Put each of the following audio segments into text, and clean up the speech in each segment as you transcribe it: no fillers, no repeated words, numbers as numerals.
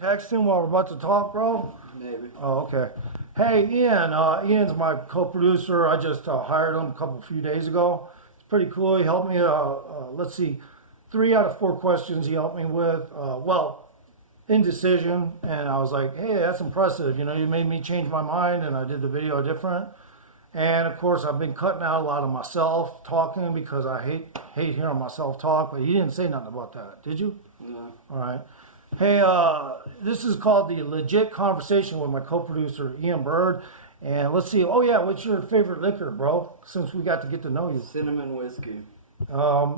Texting while we're about to talk, bro? Maybe. Oh, okay. Hey, Ian. Ian's my co-producer. I just hired him a few days ago. It's pretty cool. He helped me, let's see, 3 out of 4 questions he helped me with. Indecision. And I was like, hey, that's impressive. You know, you made me change my mind, and I did the video different. And, of course, I've been cutting out a lot of myself talking because I hate hearing myself talk. But you didn't say nothing about that, did you? No. All right. Hey, this is called The Legit Conversation with my co-producer, Ian Bird. And let's see. Oh, yeah. What's your favorite liquor, bro? Since we got to get to know you. Cinnamon whiskey.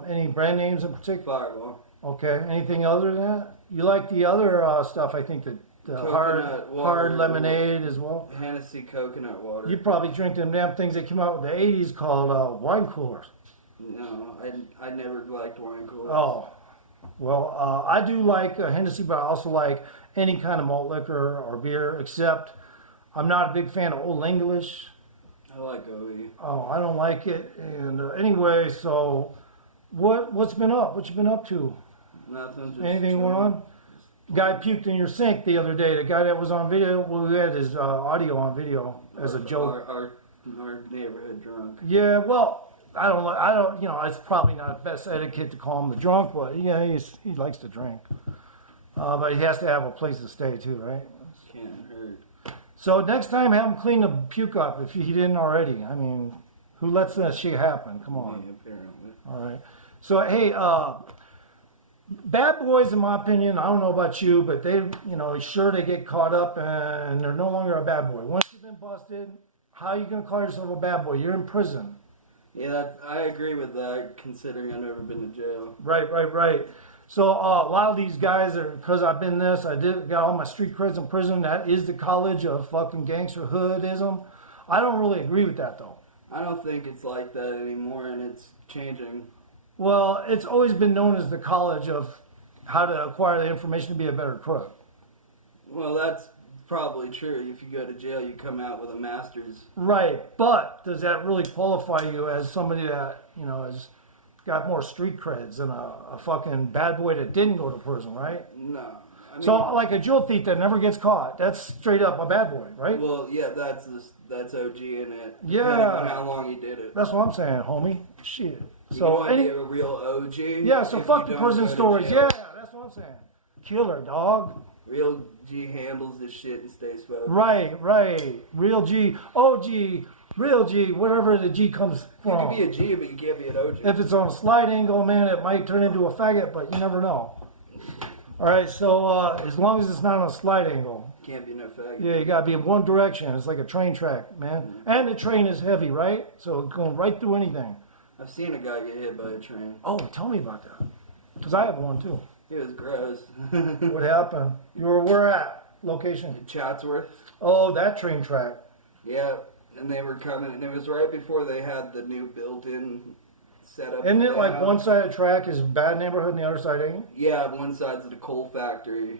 Any brand names in particular? Fireball. Okay. Anything other than that? You like the other stuff, I think, the hard lemonade as well? Hennessy coconut water. You probably drink them damn things that came out in the 80s called wine coolers. No, I never liked wine coolers. Oh. Well, I do like Hennessy, but I also like any kind of malt liquor or beer, except I'm not a big fan of Old English. I like OE. Oh, I don't like it. And anyway, so what's been up? What you been up to? Nothing. Just Anything chilling. going on? Guy puked in your sink the other day. The guy that was on video, well, we had his audio on video as a joke. Our neighborhood drunk. Yeah, well. I don't, you know, it's probably not the best etiquette to call him the drunk, but yeah, he likes to drink. But he has to have a place to stay too, right? Can't hurt. So next time, have him clean the puke up if he didn't already. I mean, who lets that shit happen? Come on. Me, apparently. All right. So, hey, bad boys, in my opinion, I don't know about you, but they, you know, sure they get caught up and they're no longer a bad boy. Once you've been busted, how are you going to call yourself a bad boy? You're in prison. Yeah, I agree with that, considering I've never been to jail. Right. So a lot of these guys are, because I've been this, got all my street creds in prison. That is the college of fucking gangster hoodism. I don't really agree with that, though. I don't think it's like that anymore, and it's changing. Well, it's always been known as the college of how to acquire the information to be a better crook. Well, that's probably true. If you go to jail, you come out with a master's. Right, but does that really qualify you as somebody that, you know, has got more street creds than a fucking bad boy that didn't go to prison, right? No. I mean, so, like a jewel thief that never gets caught, that's straight up a bad boy, right? Well, yeah, that's OG in it. Yeah. Depending on how long he did it. That's what I'm saying, homie. Shit. You So, want to be a real OG? yeah, so fuck the prison stories. Jail. Yeah, that's what I'm saying. Killer, dog. Real G handles his shit and stays focused. Right. Real G, OG, real G, whatever the G comes from. You can be a G, but you can't be an OG. If it's on a slide angle, man, it might turn into a faggot, but you never know. All right, so as long as it's not on a slide angle. Can't be no faggot. Yeah, you got to be in one direction. It's like a train track, man. And the train is heavy, right? So it's going right through anything. I've seen a guy get hit by a train. Oh, tell me about that. Because I have one, too. It was gross. What happened? You were where at? Location? Chatsworth. Oh, that train track. Yeah, and they were coming, and it was right before they had the new built-in setup. Isn't it like one side of the track is bad neighborhood and the other side ain't? Yeah, one side's the coal factory.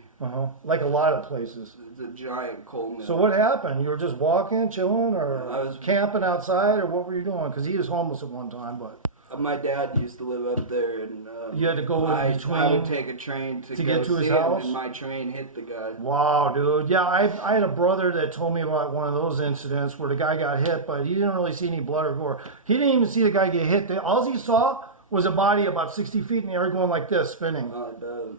Like a lot of places. It's a giant coal mill. So what happened? You were just walking, chilling, or I was camping outside, or what were you doing? Because he was homeless at one time, but... My dad used to live up there, and you had to go in between. I would take a train to get to his see house, him, and my train hit the guy. Wow, dude. Yeah, I had a brother that told me about one of those incidents where the guy got hit, but he didn't really see any blood or gore. He didn't even see the guy get hit. All he saw was a body about 60 feet in the air going like this, spinning. Oh, it does.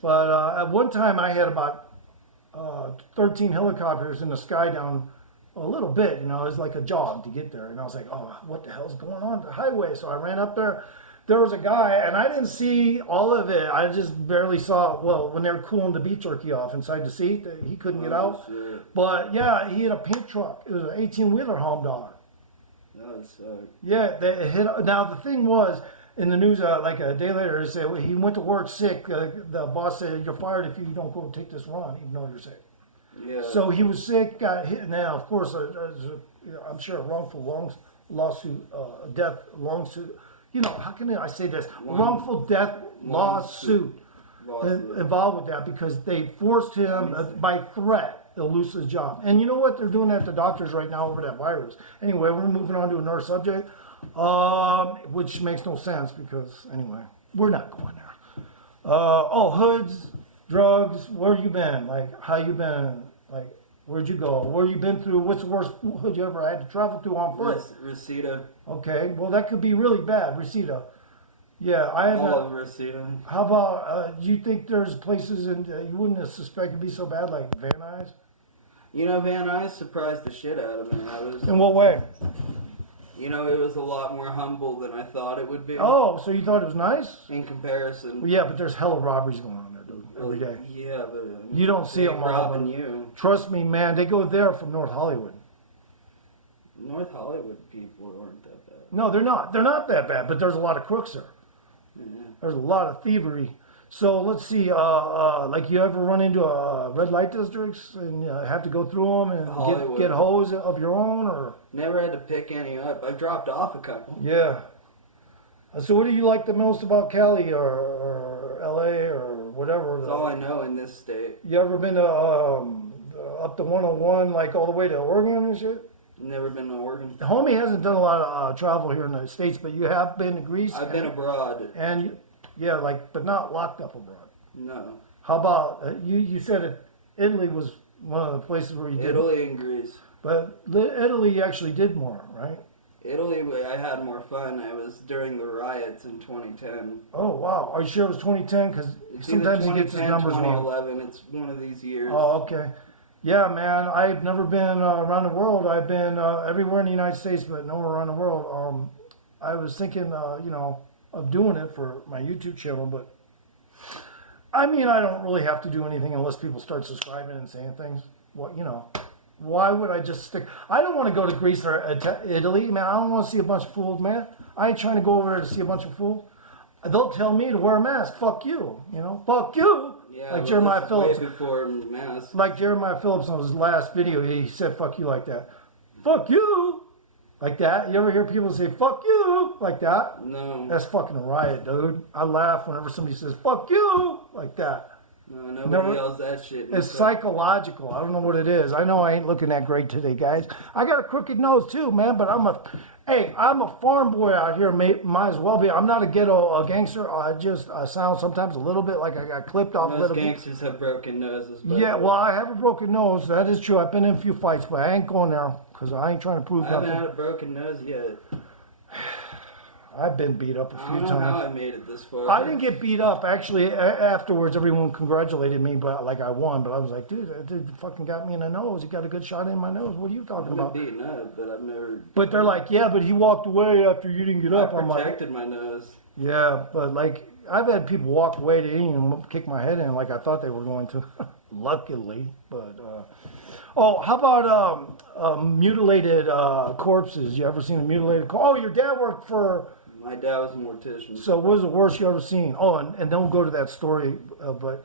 But at one time, I had about 13 helicopters in the sky down a little bit, you know, it was like a jog to get there. And I was like, oh, what the hell's going on? The highway. So I ran up there. There was a guy, and I didn't see all of it. I just barely saw, well, when they were cooling the beef jerky off inside the seat, he couldn't get out. Shit. But, yeah, he hit a pink truck. It was an 18-wheeler home dog. That sucked. Yeah, they hit. Now, the thing was, in the news, like a day later, they said he went to work sick. The boss said, you're fired if you don't go take this run, even though you're sick. Yeah. So he was sick, got hit. Now, of course, I'm sure a wrongful death lawsuit. You know, how can I say this? Wrongful death lawsuit involved with that because they forced him by threat to lose his job. And you know what? They're doing that to doctors right now over that virus. Anyway, we're moving on to another subject, which makes no sense because, anyway, we're not going there. Hoods. drugs. Where you been? Like, how you been? Like, where'd you go? Where you been through? What's the worst hood you ever had to travel through on foot? Reseda. Okay, well that could be really bad. Reseda. Yeah, I haven't. All of Reseda. How about? Do you think there's places in you wouldn't suspect it'd be so bad, like Van Nuys? You know, Van Nuys surprised the shit out of me. In what way? You know, it was a lot more humble than I thought it would be. Oh, so you thought it was nice? In comparison. Well, yeah, but there's hella robberies going on there, dude, every day. Yeah, but You don't see them all. robbing you. Trust me, man. They go there from North Hollywood. North Hollywood people aren't that bad. No, they're not. They're not that bad, but there's a lot of crooks there. Yeah. There's a lot of thievery. So let's see. Like you ever run into red light districts and have to go through them and get hose of your own, or? Never had to pick any up. I dropped off a couple. Yeah. So what do you like the most about Cali or LA or whatever? That's all I know in this state. You ever been to up to 101, like all the way to Oregon and shit? Never been to Oregon. The homie hasn't done a lot of travel here in the States, but you have been to Greece. I've been abroad. And yeah, like, but not locked up abroad. No. How about you said it, Italy was one of the places where you did. Italy and Greece. But Italy actually did more, right? Italy, I had more fun. I was during the riots in 2010. Oh wow! Are you sure it was 2010? Because sometimes he gets his numbers wrong. 2011. It's one of these years. Oh, okay. Yeah, man. I've never been around the world. I've been everywhere in the United States, but nowhere around the world. I was thinking, of doing it for my YouTube channel, but I mean, I don't really have to do anything unless people start subscribing and saying things. What Why would I just stick? I don't want to go to Greece or Italy, man. I don't want to see a bunch of fools, man. I ain't trying to go over there to see a bunch of fools. They'll tell me to wear a mask. Fuck you, Fuck you. Yeah, like Jeremiah Phillips. Way before mask. Like Jeremiah Phillips on his last video, he said "fuck you" like that. Fuck you, like that. You ever hear people say "fuck you" like that? No. That's fucking a riot, dude. I laugh whenever somebody says "fuck you" like that. No, nobody yells that shit. It's psychological. I don't know what it is. I know I ain't looking that great today, guys. I got a crooked nose too, man. But I'm a farm boy out here. Might as well be. I'm not a ghetto gangster. I sound sometimes a little bit like I got clipped off a little bit. Most gangsters have broken noses. But yeah, well, I have a broken nose. That is true. I've been in a few fights, but I ain't going there because I ain't trying to prove nothing. I haven't had a broken nose yet. I've been beat up a few times. I don't know how I made it this far. I didn't get beat up. Actually, afterwards, everyone congratulated me, but like I won. But I was like, dude, that dude fucking got me in the nose. He got a good shot in my nose. What are you talking about? I've been beaten up, but I've never. But they're like, yeah, but he walked away after you didn't get up. I I'm like, protected my nose. Yeah, but like I've had people walk away to even kick my head in like I thought they were going to. Luckily, but how about mutilated corpses? You ever seen a mutilated corpse? Oh, your dad worked for. My dad was a mortician. So what was the worst you ever seen? Oh, and don't go to that story, but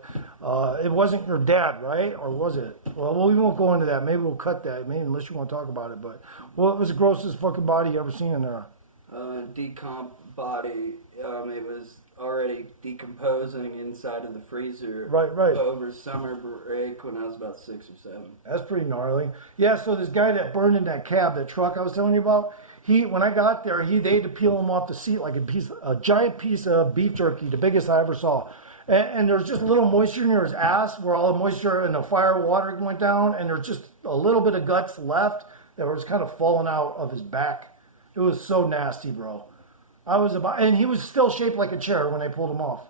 it wasn't your dad, right? Or was it? Well, we won't go into that. Maybe we'll cut that, maybe unless you want to talk about it. But what was the grossest fucking body you ever seen in there? Decomp body. It was already decomposing inside of the freezer. Right. Over summer break when I was about 6 or 7. That's pretty gnarly. Yeah, so this guy that burned in that cab, that truck I was telling you about, when I got there, they had to peel him off the seat like a giant piece of beef jerky, the biggest I ever saw. And there's just a little moisture near his ass where all the moisture and the fire water went down, and there's just a little bit of guts left that was kind of falling out of his back. It was so nasty, bro. And he was still shaped like a chair when they pulled him off.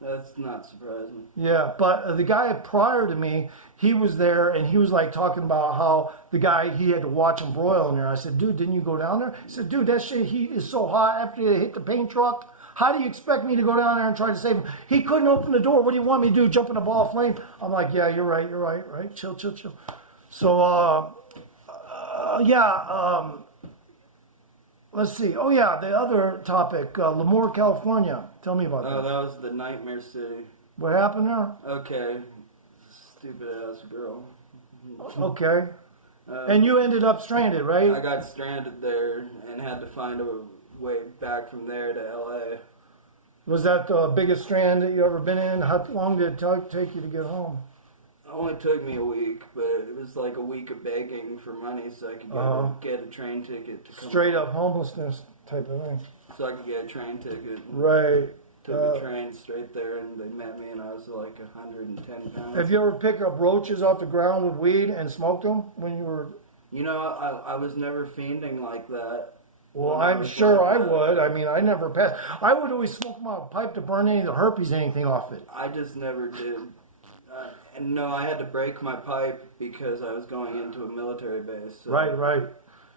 That's not surprising. Yeah, but the guy prior to me, he was there and he was like talking about how he had to watch him broil in there. I said, dude, didn't you go down there? He said, dude, that shit heat is so hot after you hit the paint truck. How do you expect me to go down there and try to save him? He couldn't open the door. What do you want me to do? Jump in a ball of flame? I'm like, yeah, you're right. Right? Chill. So, let's see. Oh, yeah, the other topic, Lemoore, California. Tell me about that. Oh, that was the nightmare city. What happened there? Okay. Stupid ass girl. Okay. And you ended up stranded, right? I got stranded there and had to find a way back from there to LA. Was that the biggest strand that you ever been in? How long did it take you to get home? It only took me a week, but it was like a week of begging for money so I could get a train ticket to come Straight up homelessness type of thing. so I could get a train ticket. Right. Took a train straight there, and they met me, and I was like 110 pounds. Have you ever picked up roaches off the ground with weed and smoked them when you were? You know, I was never fiending like that. Well, I'm sure I would. I mean, I never passed. I would always smoke my pipe to burn any of the herpes, anything off it. I just never did. And no, I had to break my pipe because I was going into a military base. So. Right.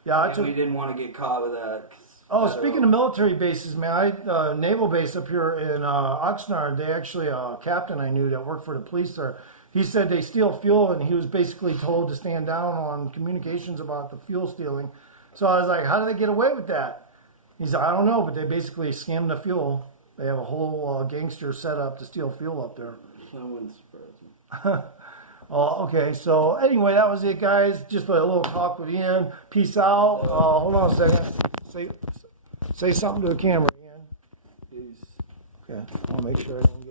Yeah, We didn't want to get caught with that. Oh, speaking of military bases, man, naval base up here in Oxnard, they actually, a captain I knew that worked for the police there, he said they steal fuel, and he was basically told to stand down on communications about the fuel stealing. So I was like, how do they get away with that? He said, I don't know, but they basically scam the fuel. They have a whole gangster set up to steal fuel up there. That wouldn't surprise me. Okay, so anyway, that was it, guys. Just a little talk with Ian. Peace out. Hold on a second. Say something to the camera, Ian. Peace. Okay, I'll make sure I don't get